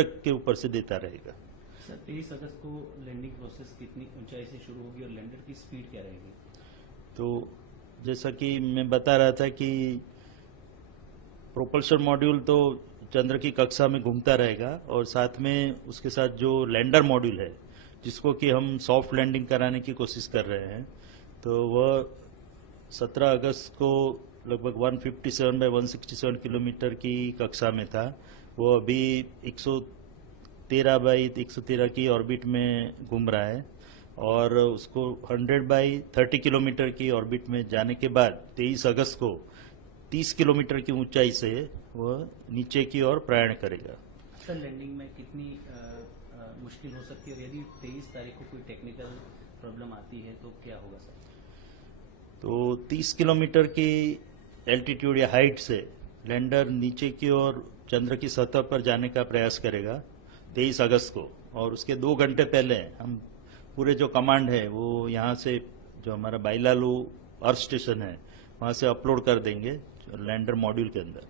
के ऊपर से देता रहेगा। सर 23 अगस्त को लैंडिंग प्रोसेस कितनी ऊंचाई से शुरू होगी और लैंडर की स्पीड क्या रहेगी? तो जैसा कि मैं बता रहा था कि प्रोपल्शन मॉड्यूल तो चंद्र की कक्षा में घूमता रहेगा और साथ में उसके साथ जो लैंडर मॉड्यूल है जिसको कि हम सॉफ्ट लैंडिंग कराने की कोशिश कर रहे हैं, तो वह 17 अगस्त को लगभग 157 बाय 167 किलोमीटर की कक्षा में था। वो अभी 113 बाई 113 की ऑर्बिट में घूम रहा है और उसको 100 बाई 30 किलोमीटर की ऑर्बिट में जाने के बाद 23 अगस्त को 30 किलोमीटर की ऊंचाई से वह नीचे की ओर प्रयाण करेगा। सर लैंडिंग में कितनी मुश्किल हो सकती है और यदि 23 तारीख को कोई टेक्निकल प्रॉब्लम आती है तो क्या होगा सर? तो 30 किलोमीटर की एल्टीट्यूड या हाइट से लैंडर नीचे की ओर चंद्र की सतह पर जाने का प्रयास करेगा 23 अगस्त को, और उसके 2 घंटे पहले हम पूरे जो कमांड है वो यहाँ से जो हमारा बाइलालू अर्थ स्टेशन है वहाँ से अपलोड कर देंगे लैंडर मॉड्यूल के अंदर।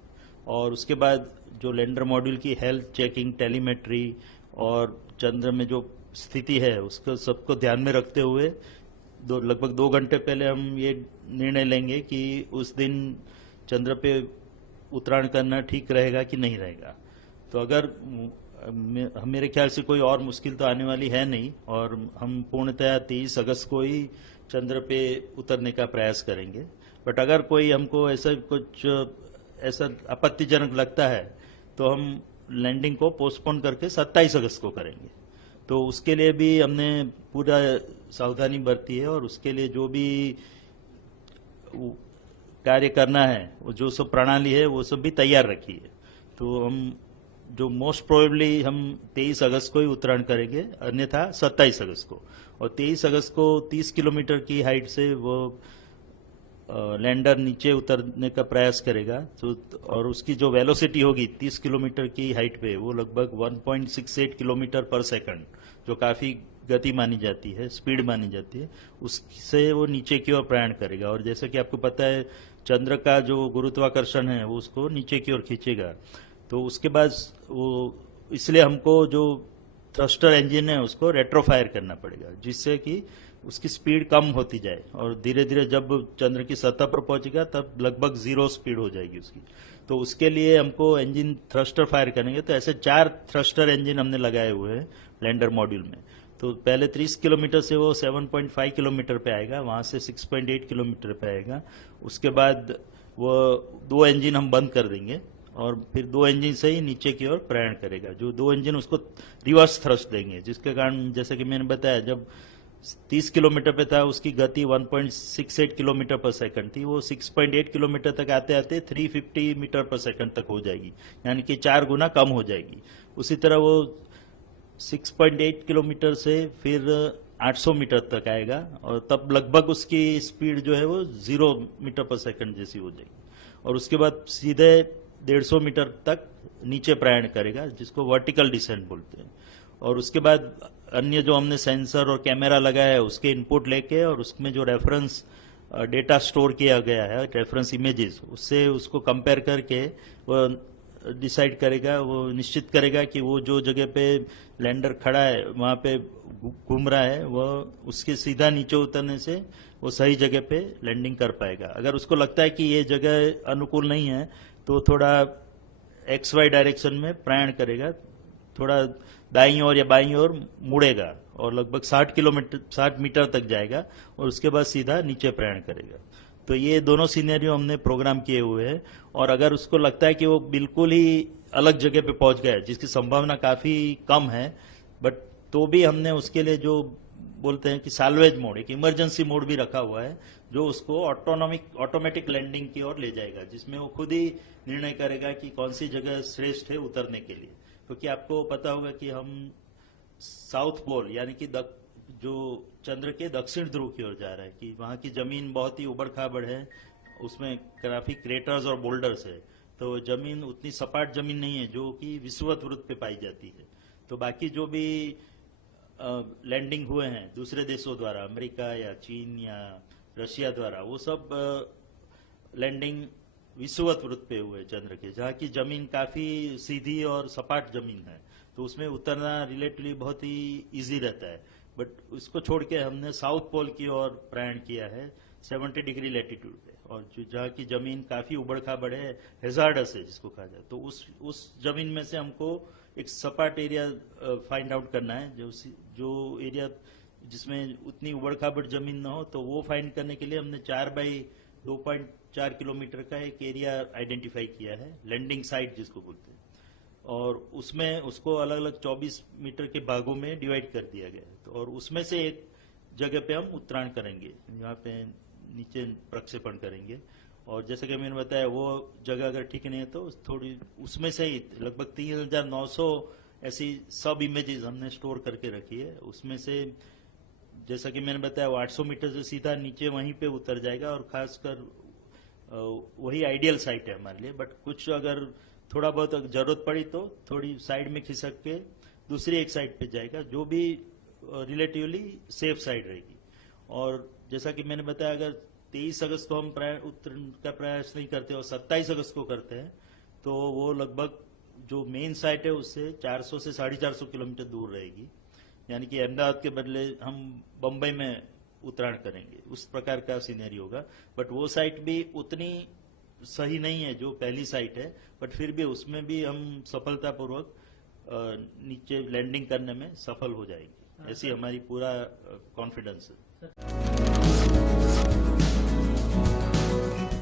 और उसके बाद जो लैंडर मॉड्यूल की हेल्थ चेकिंग, टेलीमेट्री और चंद्र में जो स्थिति है उसको सबको ध्यान में रखते हुए लगभग 2 घंटे पहले हम ये निर्णय लेंगे कि उस दिन चंद्र पे उतराण करना ठीक रहेगा कि नहीं रहेगा। तो अगर मेरे ख्याल से कोई और मुश्किल तो आने वाली है नहीं और हम पूर्णतया 23 अगस्त को ही चंद्र पे उतरने का प्रयास करेंगे। बट अगर कोई हमको ऐसा आपत्तिजनक लगता है तो हम लैंडिंग को पोस्टपोन करके 27 अगस्त को करेंगे। तो उसके लिए भी हमने पूरा सावधानी बरती है और उसके लिए जो भी कार्य करना है वो जो सब प्रणाली है वो सब भी तैयार रखी है। तो हम जो मोस्ट प्रोबेबली हम 23 अगस्त को ही उत्तरायण करेंगे, अन्यथा 27 अगस्त को। और 23 अगस्त को 30 किलोमीटर की हाइट से वो लैंडर नीचे उतरने का प्रयास करेगा। तो और उसकी जो वेलोसिटी होगी 30 किलोमीटर की हाइट पे वो लगभग 1.68 किलोमीटर पर सेकंड, जो काफी गति मानी जाती है, स्पीड मानी जाती है, उससे वो नीचे की ओर प्रयाण करेगा। और जैसा कि आपको पता है चंद्र का जो गुरुत्वाकर्षण है वो उसको नीचे की ओर खींचेगा। तो उसके बाद वो इसलिए हमको जो थ्रस्टर इंजन है उसको रेट्रोफायर करना पड़ेगा जिससे कि उसकी स्पीड कम होती जाए और धीरे धीरे जब चंद्र की सतह पर पहुंचेगा तब लगभग 0 स्पीड हो जाएगी उसकी। तो उसके लिए हमको इंजन थ्रस्टर फायर करेंगे। तो ऐसे 4 थ्रस्टर इंजन हमने लगाए हुए हैं लैंडर मॉड्यूल में। तो पहले 30 किलोमीटर से वो 7.5 किलोमीटर पे आएगा, वहां से 6.8 किलोमीटर पे आएगा। उसके बाद वो 2 इंजन हम बंद कर देंगे और फिर 2 इंजन से ही नीचे की ओर प्रयाण करेगा। जो 2 इंजन उसको रिवर्स थ्रस्ट देंगे, जिसके कारण जैसे कि मैंने बताया जब 30 किलोमीटर पे था उसकी गति 1.68 किलोमीटर पर सेकंड थी, वो 6.8 किलोमीटर तक आते आते 350 मीटर पर सेकंड तक हो जाएगी, यानी कि 4 गुना कम हो जाएगी। उसी तरह वो 6.8 किलोमीटर से फिर 800 मीटर तक आएगा और तब लगभग उसकी स्पीड जो है वो 0 मीटर पर सेकंड जैसी हो जाएगी। और उसके बाद सीधे 150 मीटर तक नीचे प्रयाण करेगा, जिसको वर्टिकल डिसेंट बोलते हैं। और उसके बाद अन्य जो हमने सेंसर और कैमरा लगाया है उसके इनपुट लेके और उसमें जो रेफरेंस डेटा स्टोर किया गया है, रेफरेंस इमेजेस, उससे उसको कंपेयर करके वो डिसाइड करेगा, वो निश्चित करेगा कि वो जो जगह पे लैंडर खड़ा है वहां पे घूम रहा है वह उसके सीधा नीचे उतरने से वो सही जगह पे लैंडिंग कर पाएगा। अगर उसको लगता है कि ये जगह अनुकूल नहीं है तो थोड़ा XY डायरेक्शन में प्रयाण करेगा, थोड़ा दाईं ओर या बाईं ओर मुड़ेगा और लगभग 60 मीटर तक जाएगा और उसके बाद सीधा नीचे प्रयाण करेगा। तो ये दोनों सिनेरियो हमने प्रोग्राम किए हुए हैं। और अगर उसको लगता है कि वो बिल्कुल ही अलग जगह पे पहुंच गया है, जिसकी संभावना काफी कम है, बट तो भी हमने उसके लिए जो बोलते हैं कि साल्वेज मोड, एक इमरजेंसी मोड भी रखा हुआ है जो उसको ऑटोमेटिक लैंडिंग की ओर ले जाएगा, जिसमें वो खुद ही निर्णय करेगा कि कौन सी जगह श्रेष्ठ है उतरने के लिए। क्योंकि आपको पता होगा कि हम साउथ पोल यानी कि जो चंद्र के दक्षिण ध्रुव की ओर जा रहा है, कि वहां की जमीन बहुत ही उबड़ खाबड़ है, उसमें काफी क्रेटर्स और बोल्डर्स है। तो जमीन उतनी सपाट जमीन नहीं है जो कि विषुवत वृत्त पे पाई जाती है। तो बाकी जो भी लैंडिंग हुए हैं दूसरे देशों द्वारा, अमेरिका या चीन या रशिया द्वारा, वो सब लैंडिंग विषुवत वृत्त पे हुए चंद्र के, जहाँ की जमीन काफी सीधी और सपाट जमीन है। तो उसमें उतरना रिलेटिवली बहुत ही इजी रहता है। बट उसको छोड़ के हमने साउथ पोल की ओर प्रयाण किया है 70 डिग्री लैटिट्यूड पे, और जो जहाँ की जमीन काफी उबड़ खाबड़ है, हेजार्डस है जिसको कहा जाए, तो उस जमीन में से हमको एक सपाट एरिया फाइंड आउट करना है, जो एरिया जिसमें उतनी उबड़ खाबड़ जमीन ना हो, तो वो फाइंड करने के लिए हमने 4 बाई 2.4 किलोमीटर का एक एरिया आइडेंटिफाई किया है, लैंडिंग साइट जिसको बोलते हैं, और उसमें उसको अलग अलग 24 मीटर के भागों में डिवाइड कर दिया गया है। तो और उसमें से एक जगह पे हम उत्तरायण करेंगे, यहाँ पे नीचे प्रक्षेपण करेंगे, और जैसे कि मैंने बताया वो जगह अगर ठीक नहीं है तो थोड़ी उसमें से ही लगभग 3900 ऐसी सब इमेजेस हमने स्टोर करके रखी है। उसमें से जैसा कि मैंने बताया वो 800 मीटर से सीधा नीचे वहीं पे उतर जाएगा, और खासकर वही आइडियल साइट है हमारे लिए। बट कुछ अगर थोड़ा बहुत अगर जरूरत पड़ी तो थोड़ी साइड में खिसक के दूसरी एक साइड पे जाएगा, जो भी रिलेटिवली सेफ साइड रहेगी। और जैसा कि मैंने बताया अगर 23 अगस्त को हम उत्तरायण का प्रयास नहीं करते और 27 अगस्त को करते हैं, तो वो लगभग जो मेन साइट है उससे 400 से 450 किलोमीटर दूर रहेगी, यानी कि अहमदाबाद के बदले हम बम्बई में उत्तरायण करेंगे, उस प्रकार का सीनरी होगा। बट वो साइट भी उतनी सही नहीं है जो पहली साइट है, बट फिर भी उसमें भी हम सफलतापूर्वक नीचे लैंडिंग करने में सफल हो जाएंगे, ऐसी हमारी पूरा कॉन्फिडेंस है।